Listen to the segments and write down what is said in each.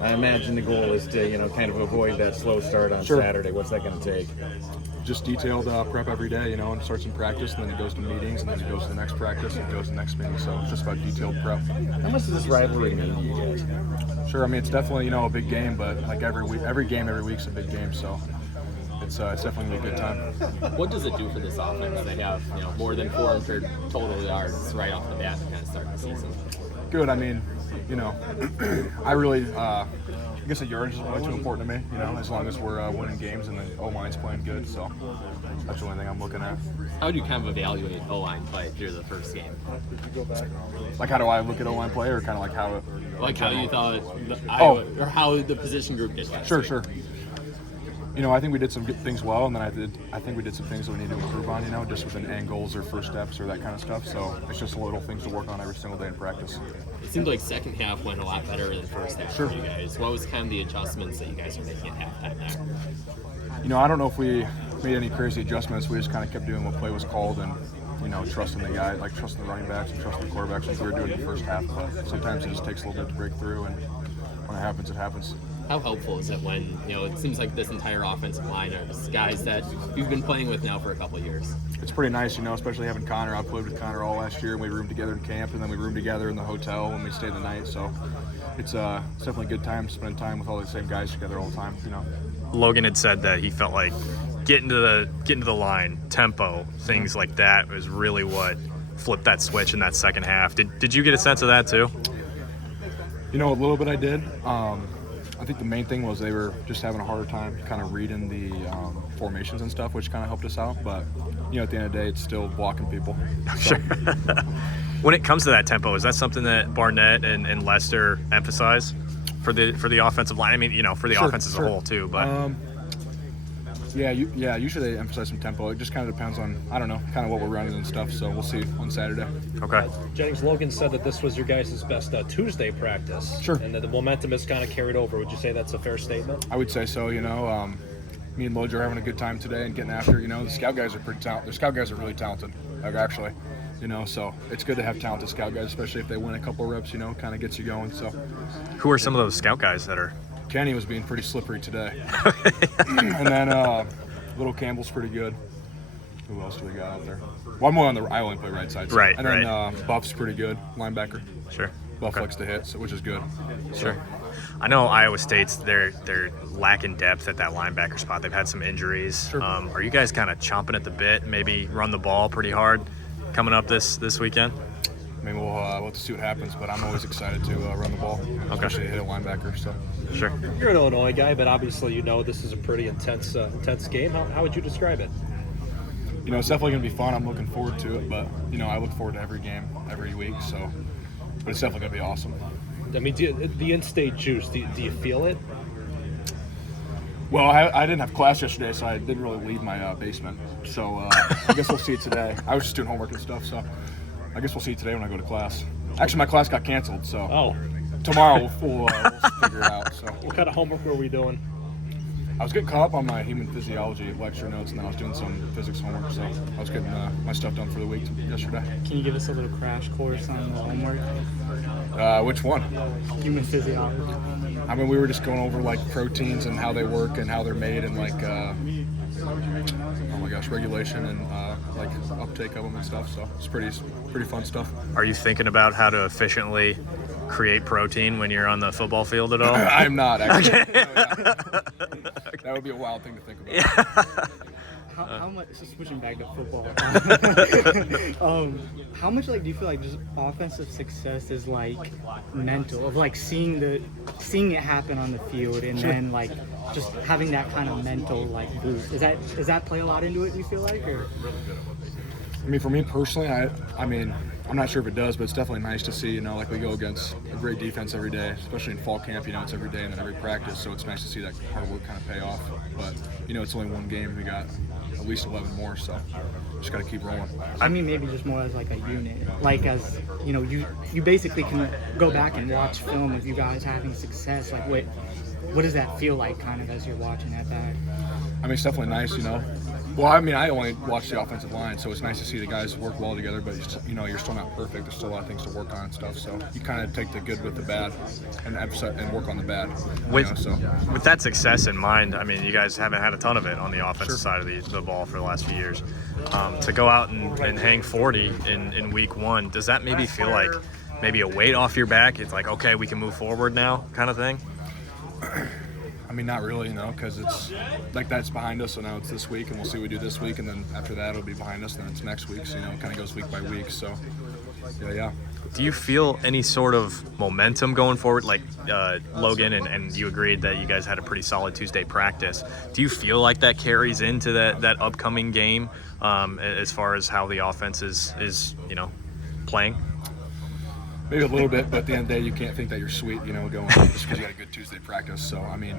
I imagine the goal is to, kind of avoid that slow start on Saturday. What's that going to take? Just detailed prep every day, and starts in practice, and then it goes to meetings, and then it goes to the next practice, and it goes to the next meeting. So it's just about detailed prep. How much does this rivalry mean to you guys? Sure, I mean, it's definitely, a big game, but like every game every week's a big game, so it's definitely a good time. What does it do for this offense? They have, more than 400 total yards right off the bat to kind of start the season. Good. I mean, I really, I guess the yardage isn't really too important to me, as long as we're winning games and the O-line's playing good, so that's the only thing I'm looking at. How do you kind of evaluate O-line play through the first game? Like, how do I look at O-line play, or kind of like how it... Like how you thought or how the position group did last week? Sure. I think we did some good things well, and then I think we did some things that we need to improve on, just within angles or first steps or that kind of stuff. So it's just little things to work on every single day in practice. It seemed like second half went a lot better than first half for you guys. What was kind of the adjustments that you guys are making at halftime there? I don't know if we made any crazy adjustments. We just kind of kept doing what play was called and, trusting the guy, like trusting the running backs and trusting the quarterbacks as we were doing in the first half. But sometimes it just takes a little bit to break through, and when it happens, it happens. How helpful is it when, it seems like this entire offensive line are guys that you've been playing with now for a couple of years? It's pretty nice, especially having Connor. I played with Connor all last year, and we roomed together in camp, and then we roomed together in the hotel when we stayed the night. So it's definitely a good time spending time with all the same guys together all the time, Logan had said that he felt like getting to the line, tempo, things like that was really what flipped that switch in that second half. Did you get a sense of that too? A little bit I did. I think the main thing was they were just having a harder time kind of reading the formations and stuff, which kind of helped us out. But, at the end of the day, it's still blocking people. So. Sure. When it comes to that tempo, is that something that Barnett and Lester emphasize for the offensive line? I mean, for the offense as a whole too. But usually they emphasize some tempo. It just kind of depends on, I don't know, kind of what we're running and stuff. So we'll see on Saturday. Okay. Jennings, Logan said that this was your guys' best Tuesday practice. Sure. And that the momentum has kind of carried over. Would you say that's a fair statement? I would say so. Me and Loja are having a good time today and getting after. The scout guys are pretty talented. The scout guys are really talented, actually. So it's good to have talented scout guys, especially if they win a couple reps. Kind of gets you going. So. Who are some of those scout guys that are? Kenny was being pretty slippery today. And then Little Campbell's pretty good. Who else do we got out there? One more on the I only play right side. So. Right. And then Buff's pretty good, linebacker. Sure. Buff likes to hit, which is good. Sure. I know Iowa State's they're lacking depth at that linebacker spot. They've had some injuries. Sure. Are you guys kind of chomping at the bit? Maybe run the ball pretty hard coming up this weekend? I mean, we'll have to see what happens, but I'm always excited to run the ball, especially to hit a linebacker. So. Sure. You're an Illinois guy, but obviously this is a pretty intense game. How would you describe it? It's definitely going to be fun. I'm looking forward to it, but, I look forward to every game every week, so. But it's definitely going to be awesome. I mean, the in-state juice, do you feel it? Well, I didn't have class yesterday, so I didn't really leave my basement. So I guess we'll see it today. I was just doing homework and stuff, so I guess we'll see it today when I go to class. Actually, my class got canceled, so tomorrow we'll figure it out. So. What kind of homework were we doing? I was getting caught up on my human physiology lecture notes, and then I was doing some physics homework, so I was getting my stuff done for the week yesterday. Can you give us a little crash course on the homework? Which one? Human physiology. I mean, we were just going over like proteins and how they work and how they're made and like, regulation and like uptake of them and stuff. So it's pretty fun stuff. Are you thinking about how to efficiently create protein when you're on the football field at all? I'm not actually. Okay. That would be a wild thing to think about. Yeah. How much? So switching back to football. How much do you feel like just offensive success is mental of seeing it happen on the field and then just having that kind of mental boost? Does that play a lot into it? You feel like or? I mean, for me personally, I mean, I'm not sure if it does, but it's definitely nice to see, we go against a great defense every day, especially in fall camp, it's every day and then every practice, so it's nice to see that hard work kind of pay off. But, it's only one game. We got at least 11 more, so just got to keep rolling. I mean, maybe just more as a unit. As, you basically can go back and watch film of you guys having success. What does that feel like kind of as you're watching that back? I mean, it's definitely nice, Well, I mean, I only watch the offensive line, so it's nice to see the guys work well together. But you're still not perfect. There's still a lot of things to work on and stuff. So you kind of take the good with the bad, and work on the bad. With that success in mind, I mean, you guys haven't had a ton of it on the offensive side of the ball for the last few years. To go out and hang 40 in week 1, does that maybe feel like maybe a weight off your back? It's like, okay, we can move forward now, kind of thing. I mean, not really, because it's like that's behind us, so now it's this week, and we'll see what we do this week, and then after that it'll be behind us, and then it's next week, so it kind of goes week by week. So, yeah. Do you feel any sort of momentum going forward? Like Logan, and you agreed that you guys had a pretty solid Tuesday practice. Do you feel like that carries into that upcoming game as far as how the offense is playing? Maybe a little bit, but at the end of the day, you can't think that you're sweet, going just because you had a good Tuesday practice. So, I mean,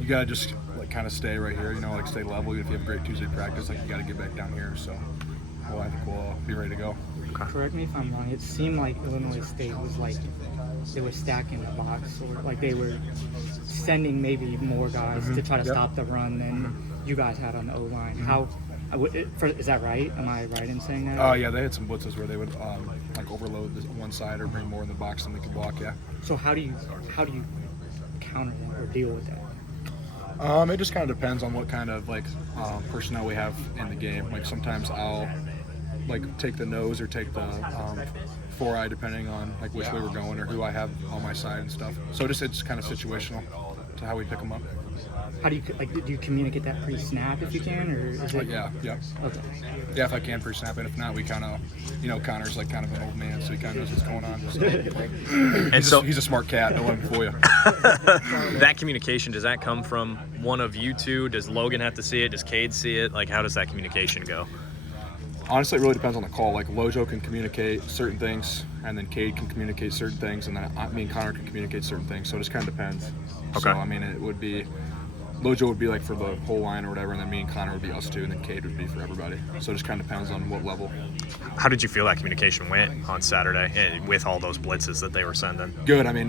you got to just kind of stay right here, stay level. Even if you have a great Tuesday practice, you got to get back down here. So, I think we'll be ready to go. Correct me if I'm wrong. It seemed like Illinois State was they were stacking the box, or they were sending maybe more guys to try to stop the run than you guys had on the O-line. How is that right? Am I right in saying that? Oh, yeah, they had some blitzes where they would overload one side or bring more in the box than they could block. Yeah. So how do you counter that or deal with that? It just kind of depends on what kind of personnel we have in the game. Sometimes I'll take the nose or take the 4-eye, depending on which way we're going or who I have on my side and stuff. So it's kind of situational to how we pick them up. How do you do you communicate that pre-snap if you can, or is it? Yeah. Okay. Yeah, if I can pre-snap it. If not, we kind of, Connor's kind of an old man, so he kind of knows what's going on. So, he's a smart cat. Don't let him fool you. That communication, does that come from one of you two? Does Logan have to see it? Does Cade see it? How does that communication go? Honestly, it really depends on the call. Lojo can communicate certain things, and then Cade can communicate certain things, and then me and Connor can communicate certain things. So it just kind of depends. Okay. So, I mean, it would be, Lojo would be for the whole line or whatever, and then me and Connor would be us two, and then Cade would be for everybody. So it just kind of depends on what level. How did you feel that communication went on Saturday with all those blitzes that they were sending? Good. I mean,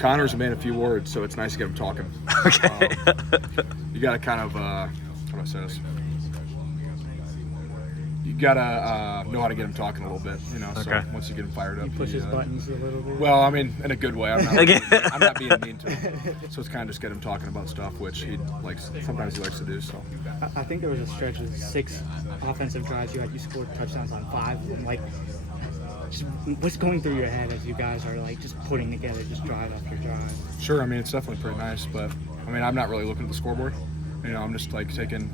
Connor's a man of few words, so it's nice to get him talking. Okay. You got to kind of, how do I say this? You gotta know how to get him talking a little bit, So once you get him fired up, you push his buttons a little bit. Well, I mean, in a good way. I'm not being mean to him. So it's kind of just get him talking about stuff, which sometimes he likes to do. So I think there was a stretch of 6 offensive drives you scored touchdowns on 5 of them. What's going through your head as you guys are just putting together just drive after drive? Sure. I mean, it's definitely pretty nice, but I mean, I'm not really looking at the scoreboard. I'm just taking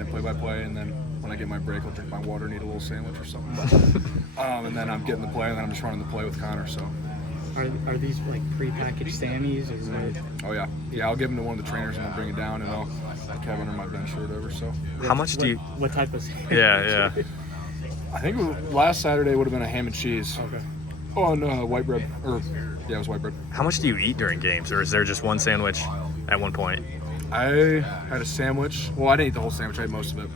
it play by play, and then when I get my break, I'll drink my water, and eat a little sandwich or something. And then I'm getting the play, and then I'm just running the play with Connor. So, are these prepackaged Sammies or what? Oh yeah. I'll give them to one of the trainers, and I'll bring it down, and I'll have under my bench or whatever. So, how much do you? What type of? Yeah. I think last Saturday would have been a ham and cheese. Okay. Oh, and white bread. It was white bread. How much do you eat during games, or is there just one sandwich at one point? I had a sandwich. Well, I didn't eat the whole sandwich. I ate most of it.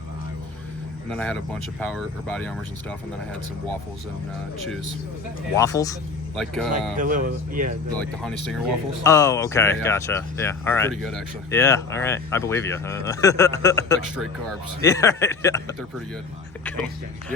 And then I had a bunch of body armors and stuff. And then I had some waffles and chews. Waffles? Like the little, the honey stinger waffles. Oh, okay. Yeah. Gotcha. Yeah. All right. Pretty good, actually. Yeah. All right. I believe you. Straight carbs. Yeah. Right. Yeah. But they're pretty good. Cool.